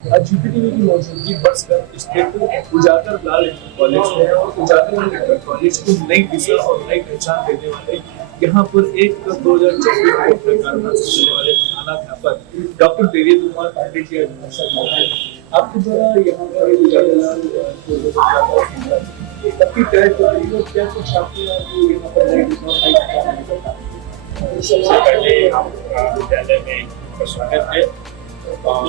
आज जीपीटीवी की मौजूदगी बक्सर स्थित उजागर लाल इंटर कॉलेज में है और उजागर लाल इंटर कॉलेज को नई दिशा और नई पहचान देने वाले यहाँ पर 1/10/2024 को अपना कार्यभार संभालने वाले प्रधानाध्यापक डॉक्टर देवेंद्र कुमार पांडे जी आपके द्वारा यहाँ पर उजागर लाल काफी तय कर रही है। क्या कुछ आपने यहाँ पर नई दिशा और नई पहचान? सबसे पहले आपका विद्यालय में स्वागत है और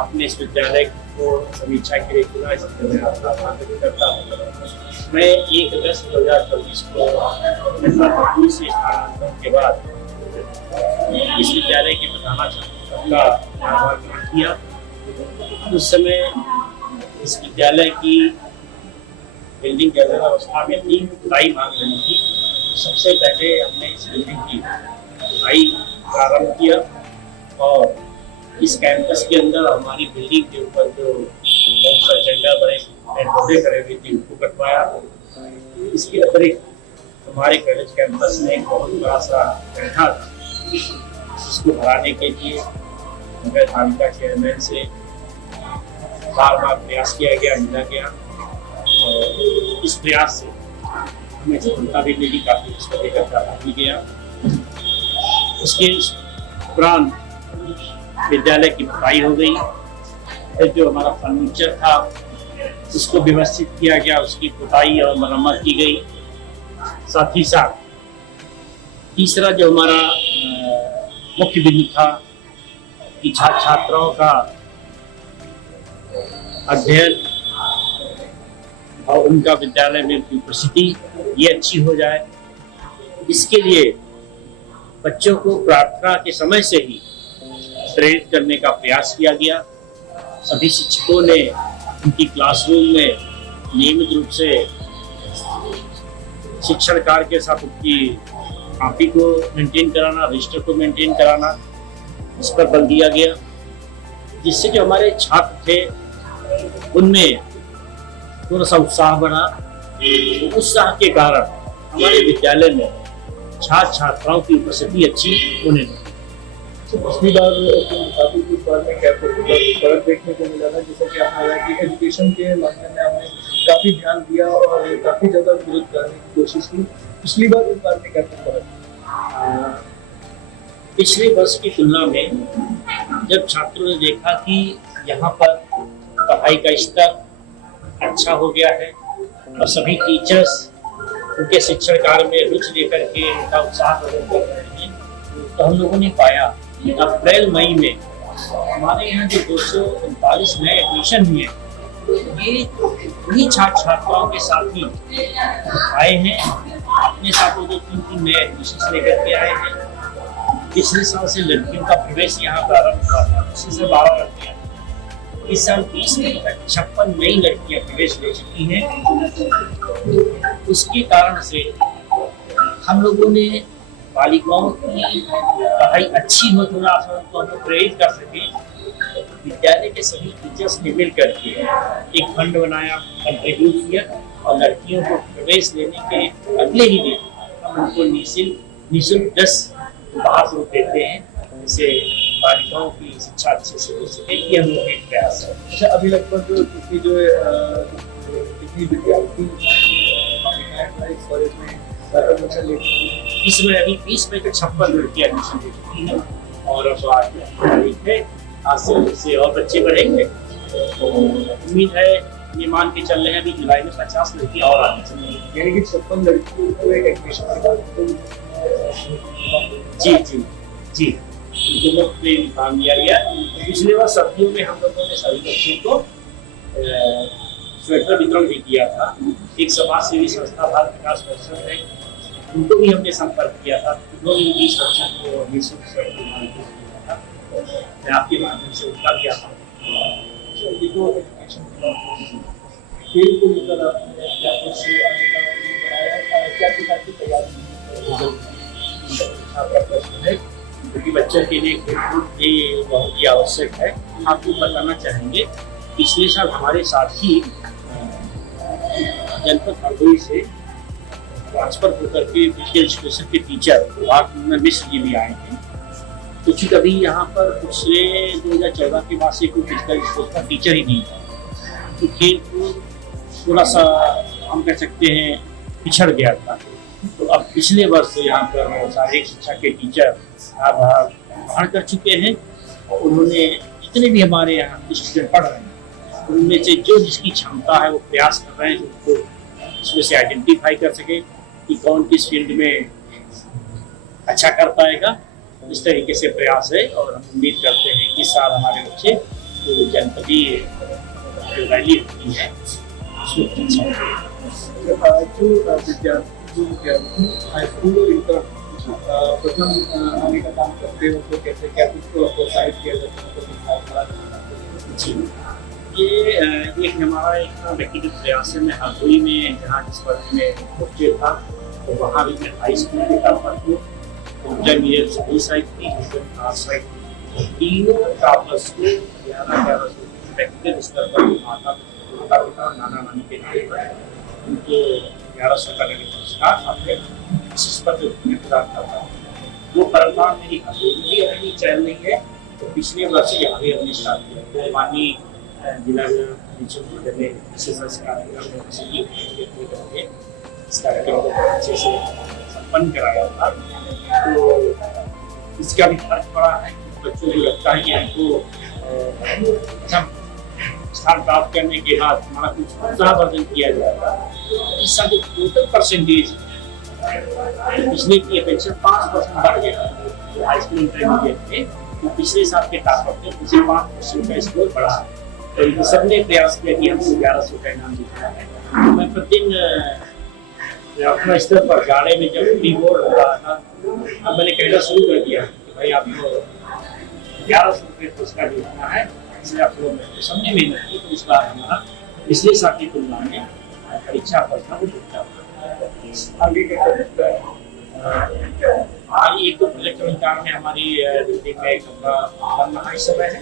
आपने इस विद्यालय को समीक्षा के लिए चुना, इसलिए मैं आपका स्वागत करता हूँ। मैं 1/10/2024 को मुजफ्फरपुर से स्थानांतरण के बाद इस विद्यालय के प्रधानाचार्य का कार्यभार ग्रहण किया। उस समय इस विद्यालय की बिल्डिंग की अवस्था में 3 खुदाई मांग रही थी। सबसे पहले हमने इस बिल्डिंग की खुदाई प्रारंभ किया और इस कैंपस के अंदर हमारी बिल्डिंग के ऊपर जो बहुत सा झंडा बड़े पौधे खड़े हुए थे उनको कटवाया। इसके अतिरिक्त हमारे कॉलेज कैंपस में एक बहुत बड़ा सा गड्ढा था, जिसको भराने के लिए नगर पालिका चेयरमैन से बार बार प्रयास किया गया, मिला गया और इस प्रयास से हमें सफलता भी मिली, काफी उसका करता भी गया। उसके उपरांत विद्यालय की पुताई हो गई। फिर जो हमारा फर्नीचर था उसको व्यवस्थित किया गया, उसकी पुताई और मरम्मत की गई। साथ ही साथ तीसरा जो हमारा मुख्य बिंदु था कि छात्र छात्राओं का अध्ययन और उनका विद्यालय में उनकी उपस्थिति ये अच्छी हो जाए, इसके लिए बच्चों को प्रार्थना के समय से ही प्रेरित करने का प्रयास किया गया। सभी शिक्षकों ने उनकी क्लासरूम में नियमित रूप से शिक्षण कार्य के साथ उनकी कॉपी को मेंटेन कराना, रजिस्टर को मेंटेन कराना, इस पर बल दिया गया, जिससे जो हमारे छात्र थे उनमें थोड़ा सा उत्साह बढ़ा। उत्साह के कारण हमारे विद्यालय में छात्र छात्राओं की उपस्थिति अच्छी होने लगी। पिछली बार के मुताबिक इस बार में क्या फर्क देखने को मिला था, जैसा कि आपने बताया कि एजुकेशन के मामले में हमने काफी ध्यान दिया और काफी ज्यादा विरोध करने की कोशिश की। पिछली बार इस बार में क्या फर्क? पिछले वर्ष की तुलना में जब छात्रों ने देखा कि यहाँ पर पढ़ाई का स्तर अच्छा हो गया है और सभी टीचर्स उनके शिक्षण कार्य में रुचि लेकर के उनका उत्साह प्रकट कर रहे हैं, तो हम लोगों ने पाया कि अप्रैल मई में हमारे यहाँ जो 239 नए एडमिशन हुए ये उन्हीं छात्र छात्राओं के साथ ही आए हैं। अपने साथ वो 2-3 नए एडमिशन लेकर के आए हैं। पिछले साल से लड़कियों का प्रवेश यहाँ प्रारंभ हुआ था, उससे 12 लड़कियाँ। इस साल 20 में तक 56 नई लड़कियाँ प्रवेश ले चुकी हैं। उसके कारण से हम लोगों ने बालिकाओं की पढ़ाई अच्छी हो, थोड़ा तो हम लोग प्रेरित कर सके। विद्यालय के सभी टीचर्स ने मिल करके एक फंड बनाया, कंट्रीब्यूट किया और लड़कियों को प्रवेश लेने के अगले ही दिन हम उनको निःशुल्क 10 उपहार देते हैं, जिससे बालिकाओं की शिक्षा अच्छे से हो सके। ये हम लोग एक प्रयास है। अच्छा, अभी लगभग कितनी विद्यार्थी इस कॉलेज में एडमिशन ले चुकी है? इसमें अभी 20 में 56 लड़कियां एडमिशन ले चुकी हैं और अब आज से और बच्चे बढ़ेंगे। तो उम्मीद है, ये मान के चल रहे हैं अभी जुलाई में 50 लड़कियां और आने चाहिए, यानी कि 56 लड़कियों को एक एडमिशन के बाद जी काम किया गया। पिछले बार सर्दियों में हम लोगों ने सभी बच्चों को स्वेटर वितरण भी किया था। एक समाज सेवी संस्था भारत विकास परिषद है, उनको भी हमने संपर्क किया था, उन्होंने 20 बच्चों को निःशुल्क स्वेटर दिया था। मैं आपके माध्यम से उनका भी आभार। खेल को लेकर आपने क्या कुछ बनाया, क्या प्रकार की तैयारी है? क्योंकि बच्चों के लिए खेलकूद भी बहुत ही आवश्यक है। आपको बताना चाहेंगे, पिछले साल हमारे साथ ही जनपद हरदोई से ट्रांसफर होकर के फिजिकल एजुकेशन के टीचर मिश्र जी भी आए थे क्योंकि कभी यहाँ पर पिछले 2014 के बाद से कोई फिजिकल स्पोर्ट्स का टीचर ही नहीं था, तो खेल कूद थोड़ा सा हम कह सकते हैं पिछड़ गया था। तो अब पिछले वर्ष यहाँ पर शारीरिक शिक्षा के टीचर बाहर कर चुके हैं और उन्होंने जितने भी हमारे यहाँ स्टूडेंट पढ़ रहे हैं उनमें से जो जिसकी क्षमता है वो प्रयास कर रहे हैं उसको इसमें से आइडेंटिफाई कर सके कि कौन किस फील्ड में अच्छा कर पाएगा। इस तरीके से प्रयास है और हम उम्मीद करते हैं कि इस साल हमारे बच्चे जो जनपदीय जो रैली होती है उसमें जो विद्यार्थी हाई स्कूल और इंटर प्रथम आने का काम करते हो तो कैसे क्या कुछ प्रोत्साहित किया जाता है? जी, ये एक हमारा एक व्यक्तिगत प्रयास है। मैं हरदोई में जहाँ जिस वर्ग में पहुँचे था तो वहाँ भी मैं हाई स्कूल के टॉपर हूँ, इंटरमीडिएट सभी साइड की साइड तीनों टॉपर्स को 11 व्यक्तिगत स्तर पर माता पिता और नाना नानी के नाम पर उनको 1100 का नगद पुरस्कार अपने विशेष पर जो प्रदान करता है। वो परंपरा मेरी भी अभी चल रही है, तो पिछले वर्ष यहाँ भी हमने स्टार्ट किया। तो माननीय जिला महोदय ने विशेष कार्यक्रम करके इस कार्यक्रम को अच्छे से संपन्न कराया था। तो इसका भी फर्क पड़ा है। बच्चों को लगता है कि हमको स्थान प्राप्त करने के बाद हमारा कुछ उत्साहवर्धन किया जाएगा। इस साल जो टोटल परसेंटेज पिछले की अपेक्षा 5% बढ़ गया हाई स्कूल इंटरमीडिएट में, तो पिछले साल के टॉपर थे उसे 5% का स्कोर बढ़ा है। तो सबने प्रयास किया कि हमको 1100 का इनाम जीतना है। तो मैं प्रतिदिन अपना स्तर पर गाड़े में जब प्री बोर्ड हो रहा था अब मैंने कहना शुरू कर दिया कि भाई आपको 1100 रुपये पुरस्कार जीतना है, इसलिए आप लोग सबने मेहनत की। तो इस बार हमारा पिछले साल की तुलना में परीक्षा पढ़ना वो जुटता आगे क्या करता है? आज एक तो प्रोजेक्ट विचार में हमारी बिल्डिंग में कमरा बन रहा इस समय है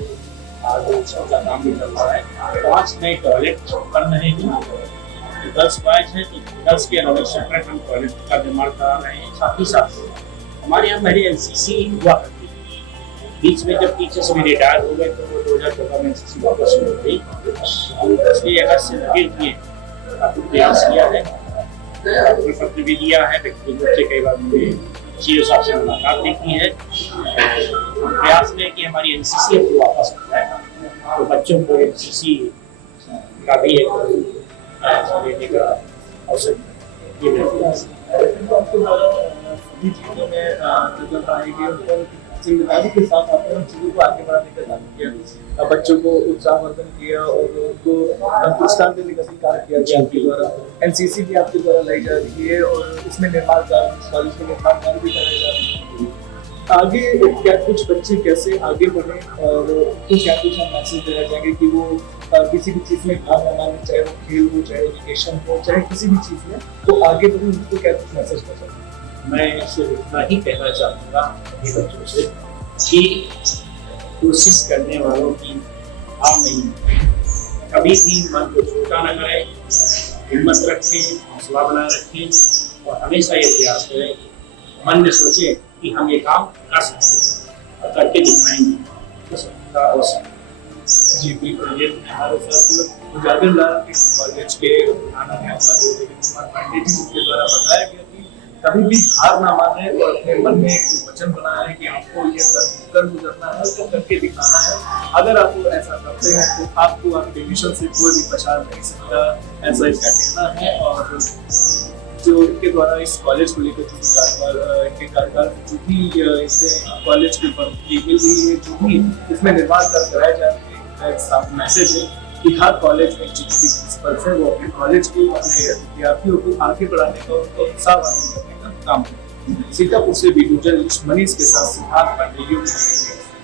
और उसका काम भी चल रहा है। 5 नए टॉयलेट बन रहे हैं। गर्ल्स बॉयज है तो गर्ल्स के अलग सेपरेट हम टॉयलेट का निर्माण करा रहे हैं। साथ ही साथ हमारे यहाँ पहले एनसीसी हुआ करती थी, बीच में जब टीचर्स भी रिटायर हो गए तो 2014 में एनसीसी वापस शुरू हो गई। इसलिए अगस्त से लगे हुए काफी प्रयास किया है, पत्र भी दिया है, व्यक्तिगत रूप से कई बार मुझे सीओ साहब से मुलाकात भी की है। प्रयास में कि हमारी एनसीसी हमको वापस हो जाए, तो बच्चों को एनसीसी का भी एक लेने का अवसर ये सभी चीज़ों में नजर आएगी और जिम्मेदारी के साथ आपने उन चीज़ों को आगे बढ़ाने का काम किया, बच्चों को उत्साहवर्धन किया और उनको पुरस्कार देने का स्वीकार किया गया आपके द्वारा। एनसीसी भी आपके द्वारा लाई जा रही है और इसमें निर्माण कार्य कॉलेज के निर्माण कार्य भी कराए जा रहे हैं। आगे क्या कुछ बच्चे कैसे आगे बढ़े और उनको क्या कुछ हम मैसेज देना चाहेंगे कि वो किसी भी चीज़ में भाग लेना, चाहे वो खेल हो, चाहे एजुकेशन हो, चाहे किसी भी चीज़ में, तो आगे बढ़े उनको क्या कुछ मैसेज कर सकते हैं? मैं सिर्फ इतना ही कहना चाहूँगा अपने बच्चों से कि कोशिश करने वालों की हार नहीं, कभी भी मन को छोटा न करें, हिम्मत रखें, हौसला बनाए रखें और हमेशा ये प्रयास करें, मन में सोचें कि हम ये काम कर सकते हैं और करके दिखाएंगे तो सबका अवसर। जी बिल्कुल, ये हमारे साथ उजागरलाल कॉलेज के कुमार पांडे जी के द्वारा बताया गया कि कभी भी हार ना माने और अपने मन में एक वचन बनाया है कि आपको ये कर गुजरना है, तो करके दिखाना है। अगर आप ऐसा करते हैं तो आपको आपके विजन से कोई भी बचा नहीं सकता, ऐसा इसका कहना है। और जो इनके द्वारा इस कॉलेज को लेकर इनके कार्यकाल में जो भी इससे कॉलेज के प्रति मिल रही है, जो भी इसमें निर्माण कर कराया जा रहा है, एक साफ मैसेज है कि हर कॉलेज में जितने भी प्रिंसिपल है वो अपने कॉलेज को, अपने विद्यार्थियों को आगे बढ़ाने का, उनको उत्साह करने का काम करें। सीतापुर से वीडियो जर्नलिस्ट मनीष के साथ सिद्धार्थ पांडे।